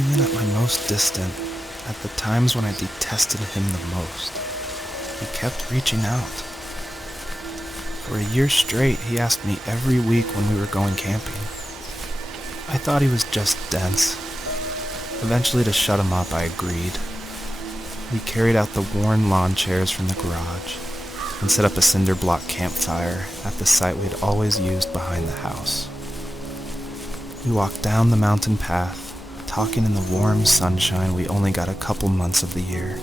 even at my most distant, at the times when I detested him the most, he kept reaching out. For a year straight, he asked me every week when we were going camping. I thought he was just dense. Eventually, to shut him up, I agreed. We carried out the worn lawn chairs from the garage and set up a cinder block campfire at the site we had always used behind the house. We walked down the mountain path, talking in the warm sunshine we only got a couple months of the year.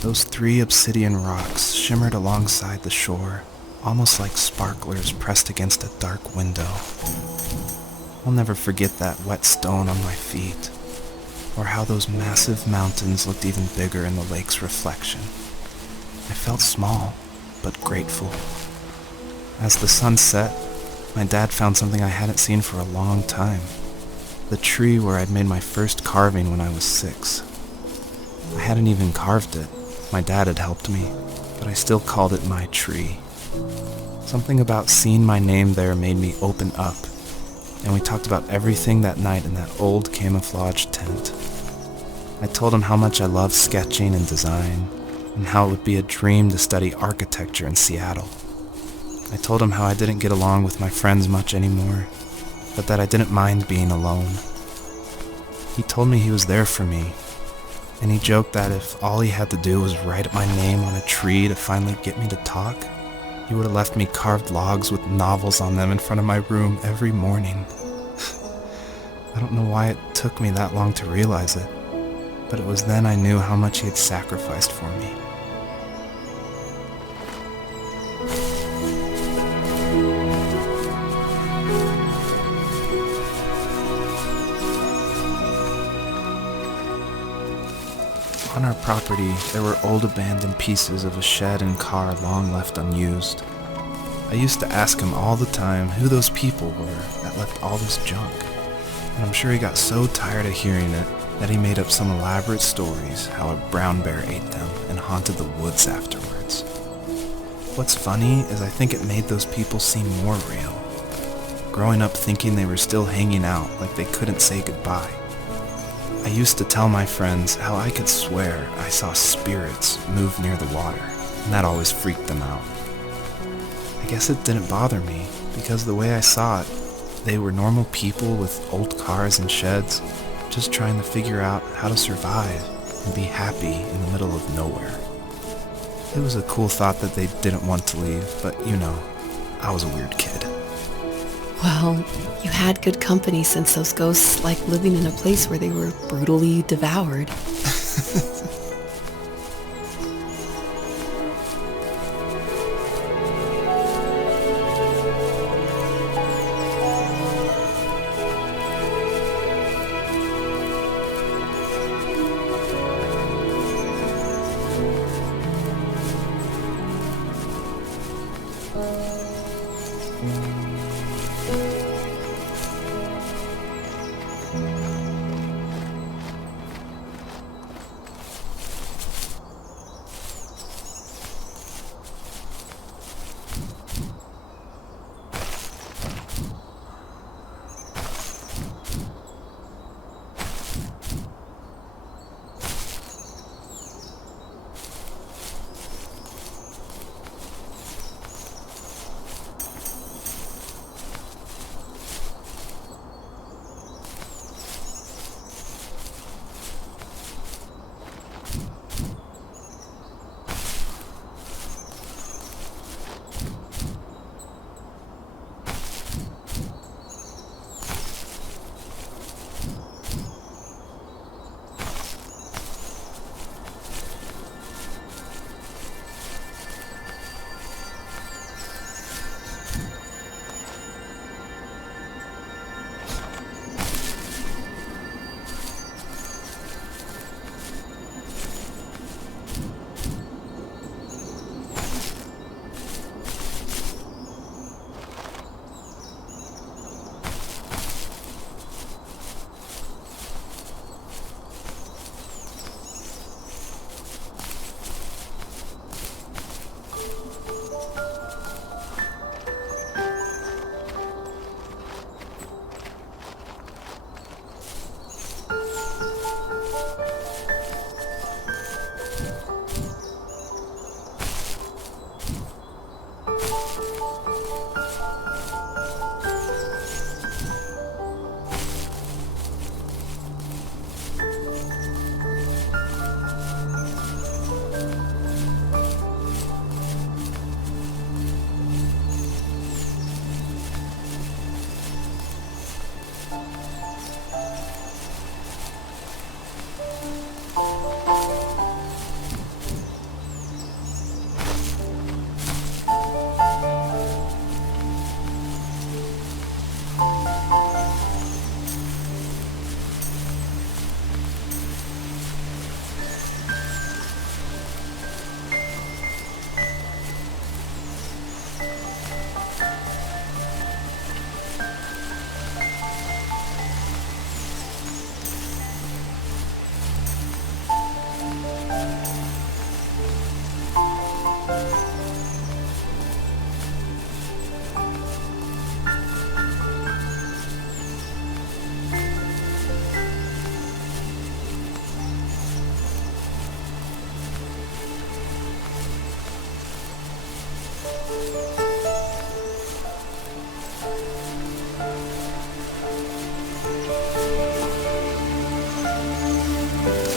Those 3 obsidian rocks shimmered alongside the shore, almost like sparklers pressed against a dark window. I'll never forget that wet stone on my feet, or how those massive mountains looked even bigger in the lake's reflection. I felt small, but grateful. As the sun set, my dad found something I hadn't seen for a long time. The tree where I'd made my first carving when I was 6. I hadn't even carved it. My dad had helped me, but I still called it my tree. Something about seeing my name there made me open up, and we talked about everything that night in that old camouflage tent. I told him how much I loved sketching and design, and how it would be a dream to study architecture in Seattle. I told him how I didn't get along with my friends much anymore, but that I didn't mind being alone. He told me he was there for me, and he joked that if all he had to do was write my name on a tree to finally get me to talk, he would have left me carved logs with novels on them in front of my room every morning. I don't know why it took me that long to realize it, but it was then I knew how much he had sacrificed for me. On our property, there were old abandoned pieces of a shed and car long left unused. I used to ask him all the time who those people were that left all this junk, and I'm sure he got so tired of hearing it that he made up some elaborate stories how a brown bear ate them and haunted the woods afterwards. What's funny is I think it made those people seem more real, growing up thinking they were still hanging out like they couldn't say goodbye. I used to tell my friends how I could swear I saw spirits move near the water, and that always freaked them out. I guess it didn't bother me, because the way I saw it, they were normal people with old cars and sheds, just trying to figure out how to survive and be happy in the middle of nowhere. It was a cool thought that they didn't want to leave, but I was a weird kid. Well, you had good company since those ghosts like living in a place where they were brutally devoured.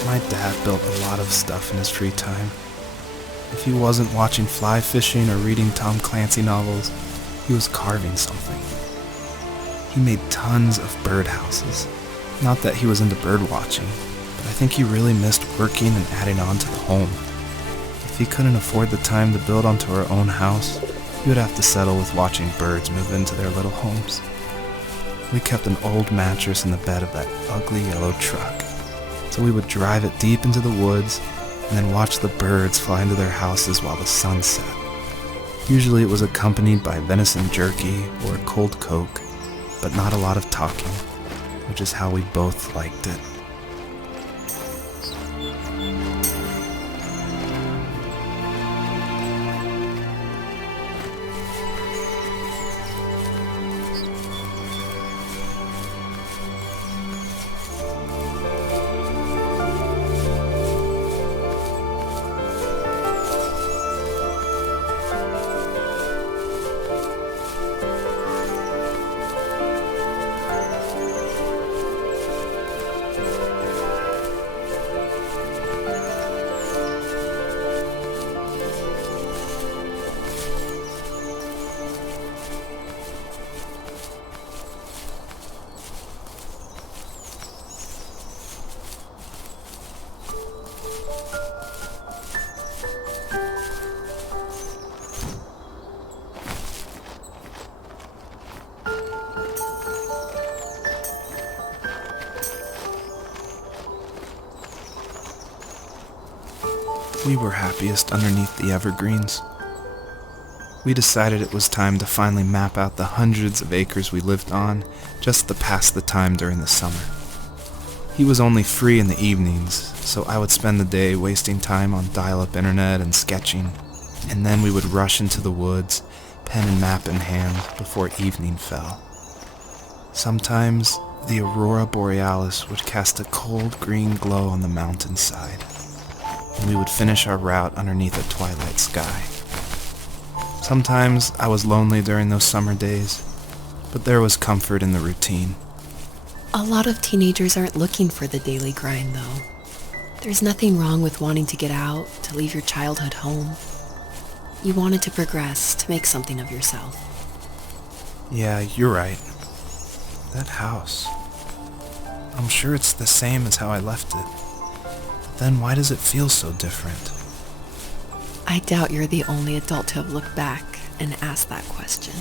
My dad built a lot of stuff in his free time. If he wasn't watching fly fishing or reading Tom Clancy novels, he was carving something. He made tons of birdhouses. Not that he was into bird watching, but I think he really missed working and adding on to the home. If he couldn't afford the time to build onto our own house, he would have to settle with watching birds move into their little homes. We kept an old mattress in the bed of that ugly yellow truck, so we would drive it deep into the woods and then watch the birds fly into their houses while the sun set. Usually it was accompanied by venison jerky or a cold Coke, but not a lot of talking, which is how we both liked it. We were happiest underneath the evergreens. We decided it was time to finally map out the hundreds of acres we lived on just to pass the time during the summer. He was only free in the evenings, so I would spend the day wasting time on dial-up internet and sketching, and then we would rush into the woods, pen and map in hand, before evening fell. Sometimes, the aurora borealis would cast a cold green glow on the mountainside, and we would finish our route underneath a twilight sky. Sometimes I was lonely during those summer days, but there was comfort in the routine. A lot of teenagers aren't looking for the daily grind, though. There's nothing wrong with wanting to get out, to leave your childhood home. You wanted to progress, to make something of yourself. Yeah, you're right. That house. I'm sure it's the same as how I left it. But then why does it feel so different? I doubt you're the only adult to have looked back and asked that question.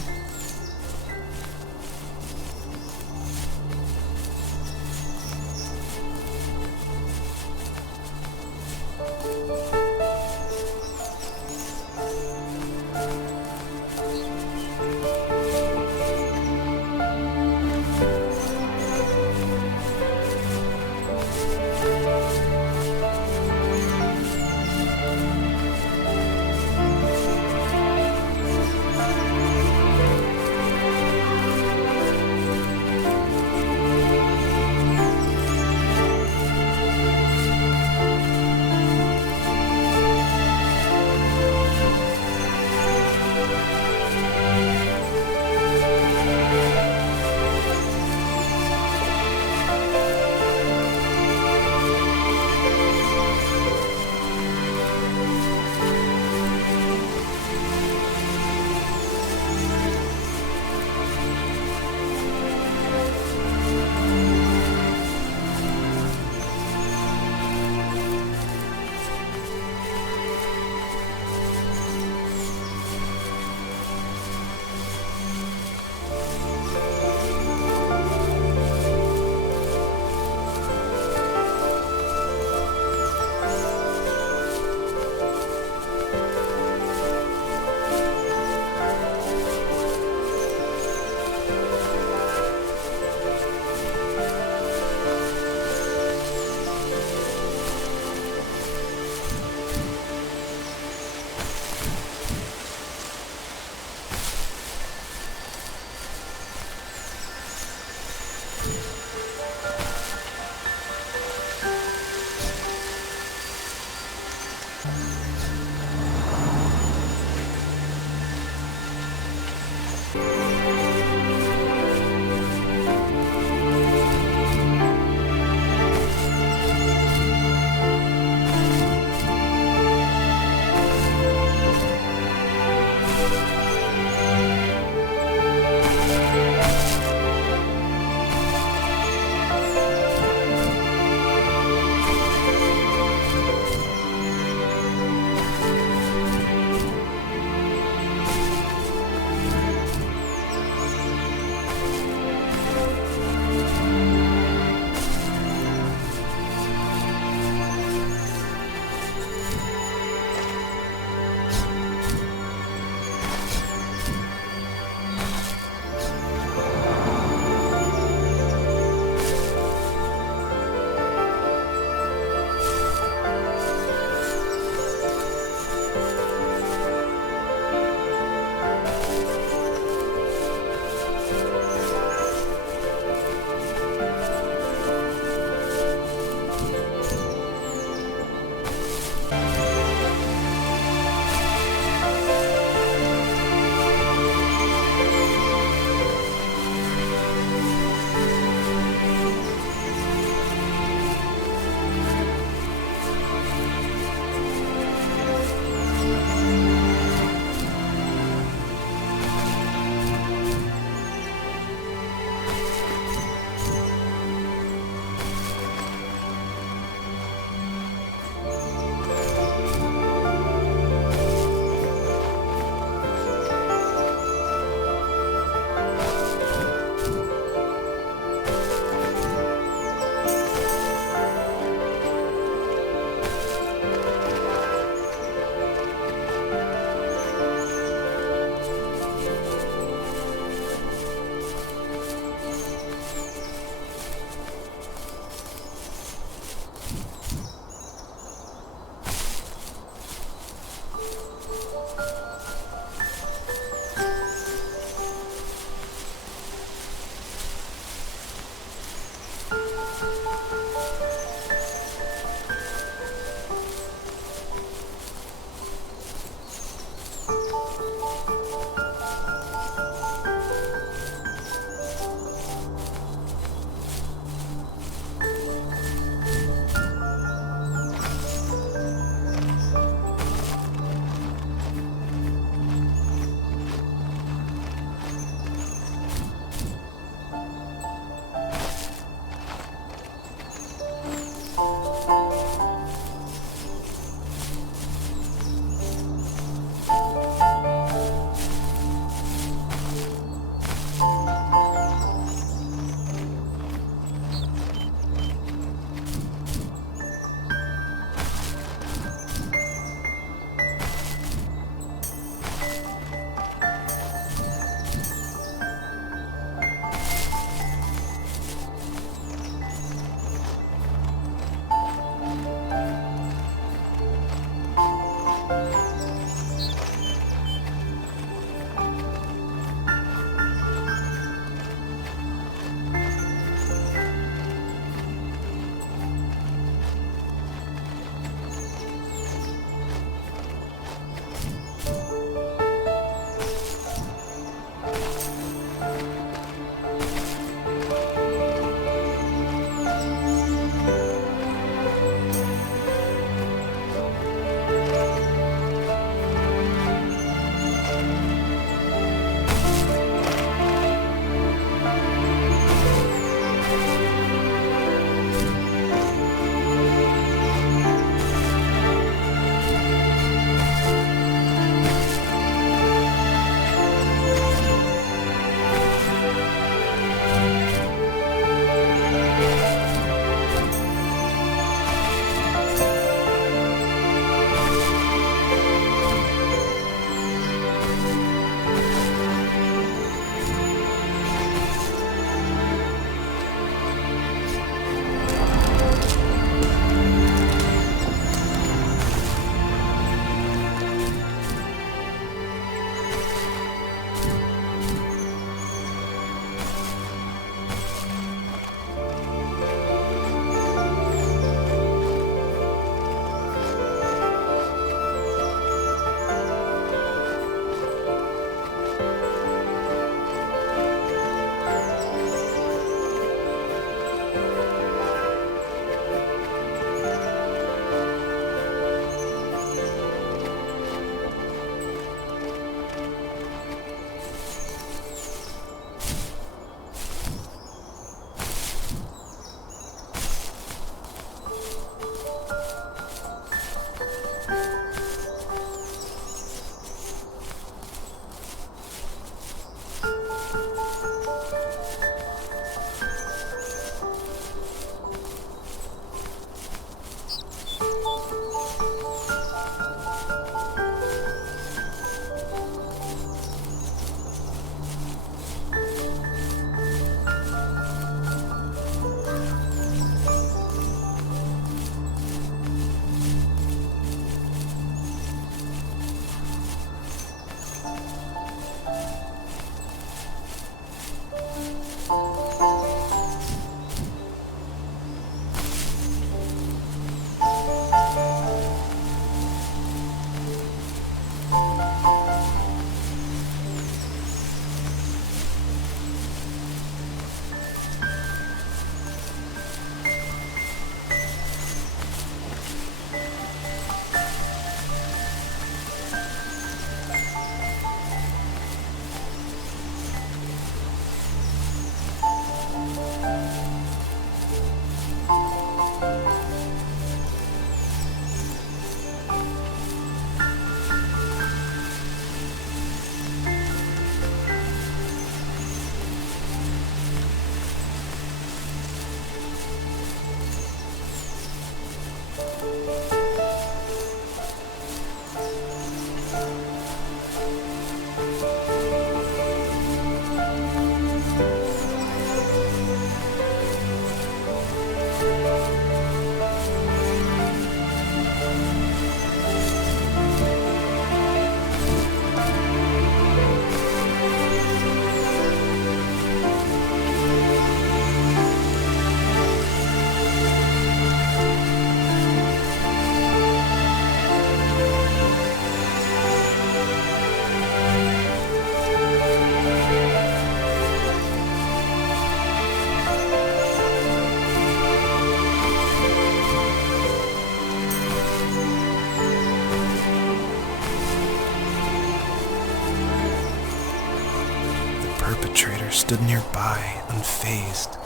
stood nearby, unfazed,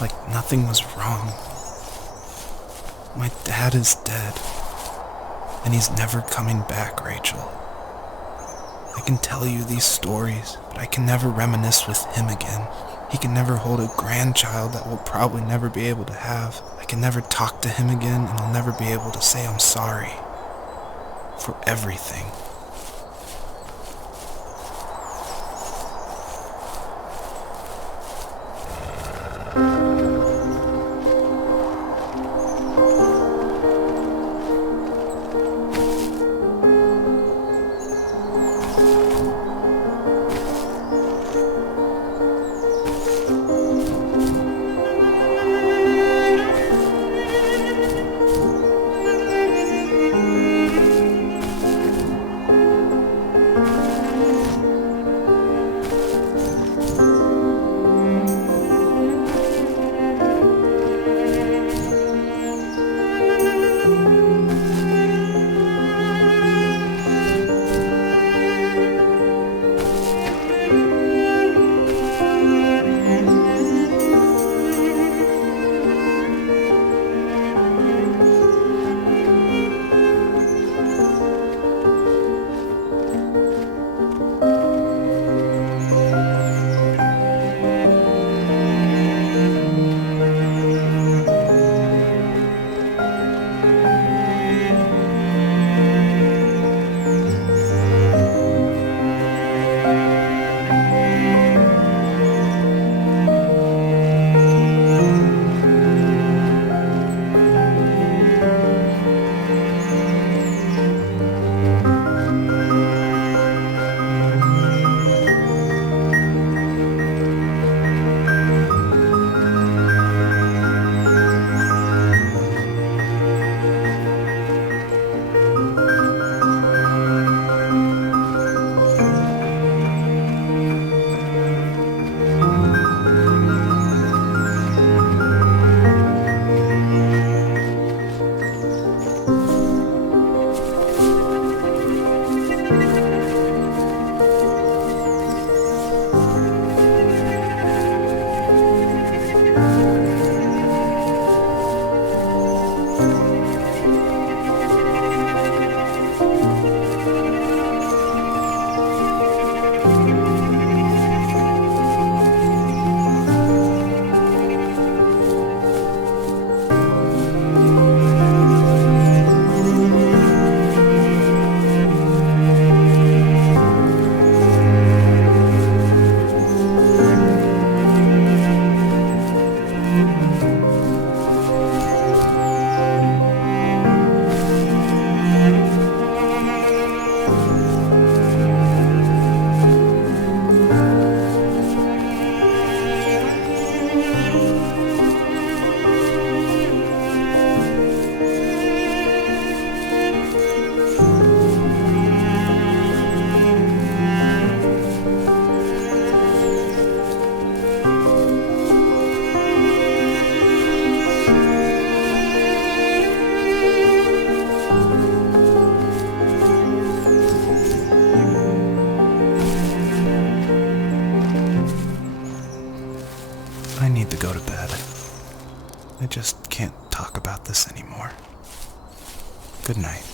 like nothing was wrong. My dad is dead, and he's never coming back, Rachel. I can tell you these stories, but I can never reminisce with him again. He can never hold a grandchild that we'll probably never be able to have. I can never talk to him again, and I'll never be able to say I'm sorry for everything. I need to go to bed. I just can't talk about this anymore. Good night.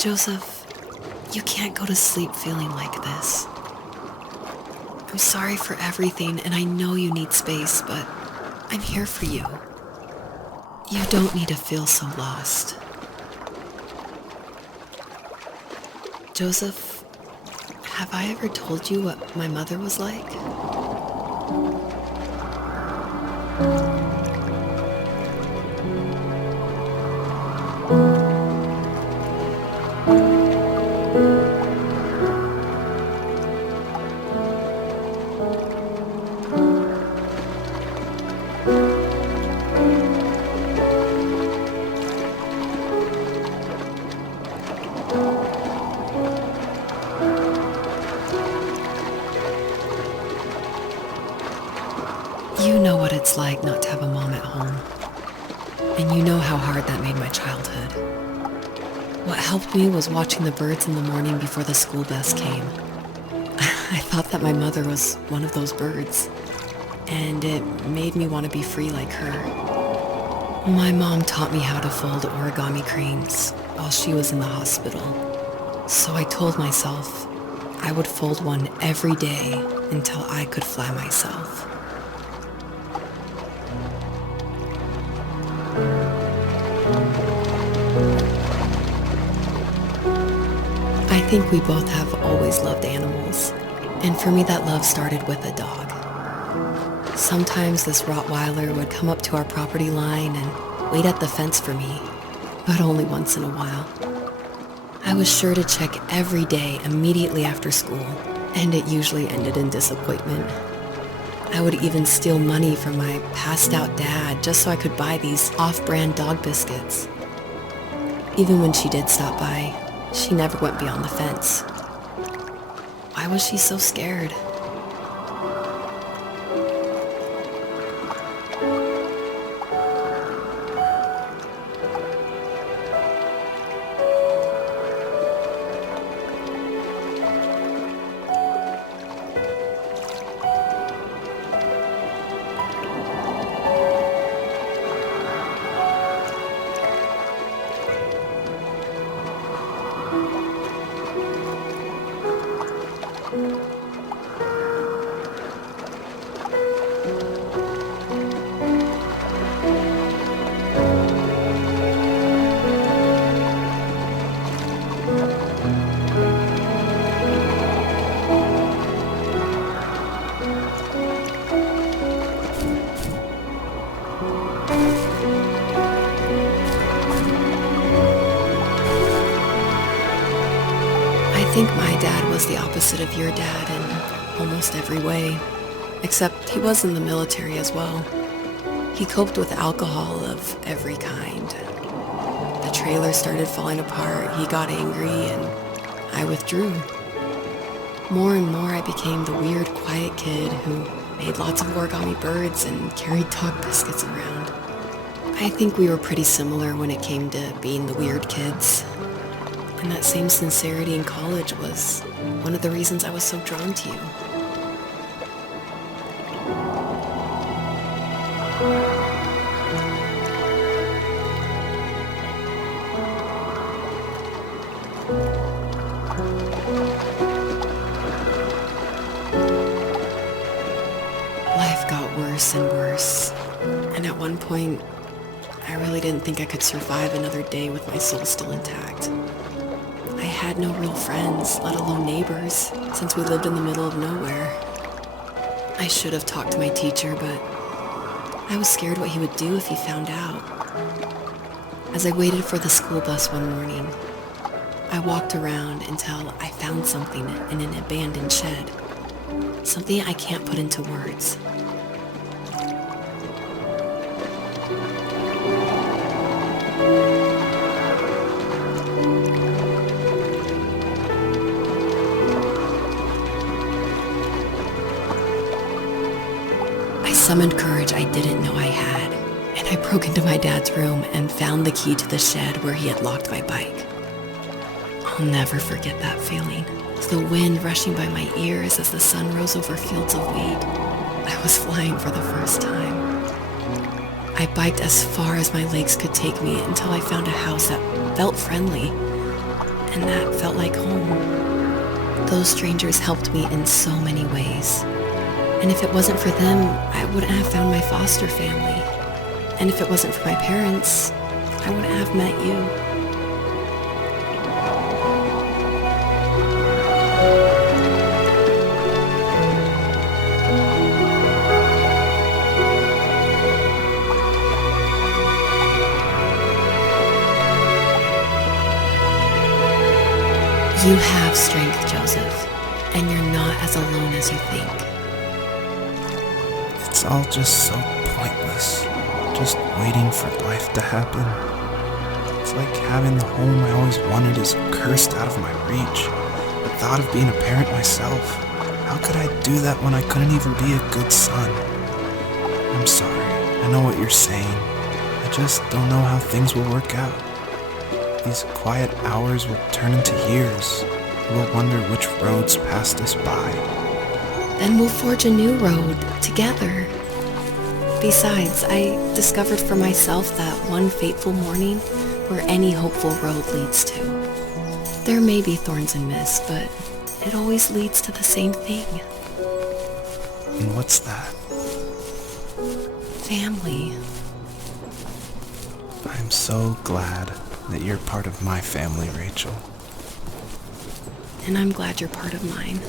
Joseph, You can't go to sleep feeling like this. I'm sorry for everything, and I know you need space, but I'm here for you. You don't need to feel so lost. Joseph, have I ever told you what my mother was like? You know what it's like not to have a mom at home. And you know how hard that made my childhood. What helped me was watching the birds in the morning before the school bus came. I thought that my mother was one of those birds, and it made me want to be free like her. My mom taught me how to fold origami cranes while she was in the hospital. So I told myself I would fold one every day until I could fly myself. I think we both have always loved animals, and for me that love started with a dog. Sometimes this Rottweiler would come up to our property line and wait at the fence for me, but only once in a while. I was sure to check every day immediately after school, and it usually ended in disappointment. I would even steal money from my passed out dad just so I could buy these off-brand dog biscuits. Even when she did stop by, she never went beyond the fence. Why was she so scared? I think my dad was the opposite of your dad in almost every way, except he was in the military as well. He coped with alcohol of every kind. The trailer started falling apart, he got angry, and I withdrew. More and more I became the weird, quiet kid who made lots of origami birds and carried dog biscuits around. I think we were pretty similar when it came to being the weird kids. And that same sincerity in college was one of the reasons I was so drawn to you. Life got worse and worse, and at one point, I really didn't think I could survive another day with my soul still intact. I had no real friends, let alone neighbors, since we lived in the middle of nowhere. I should have talked to my teacher, but I was scared what he would do if he found out. As I waited for the school bus one morning, I walked around until I found something in an abandoned shed. Something I can't put into words. I summoned courage I didn't know I had, and I broke into my dad's room and found the key to the shed where he had locked my bike. I'll never forget that feeling. The wind rushing by my ears as the sun rose over fields of wheat. I was flying for the first time. I biked as far as my legs could take me until I found a house that felt friendly, and that felt like home. Those strangers helped me in so many ways. And if it wasn't for them, I wouldn't have found my foster family. And if it wasn't for my parents, I wouldn't have met you. You have strength, Joseph, and you're not as alone as you think. It's all just so pointless, just waiting for life to happen. It's like having the home I always wanted is cursed out of my reach. The thought of being a parent myself, how could I do that when I couldn't even be a good son? I'm sorry, I know what you're saying. I just don't know how things will work out. These quiet hours will turn into years. We'll wonder which roads passed us by. Then we'll forge a new road together. Besides, I discovered for myself that one fateful morning where any hopeful road leads to. There may be thorns and mist, but it always leads to the same thing. And what's that? Family. I'm so glad that you're part of my family, Rachel. And I'm glad you're part of mine.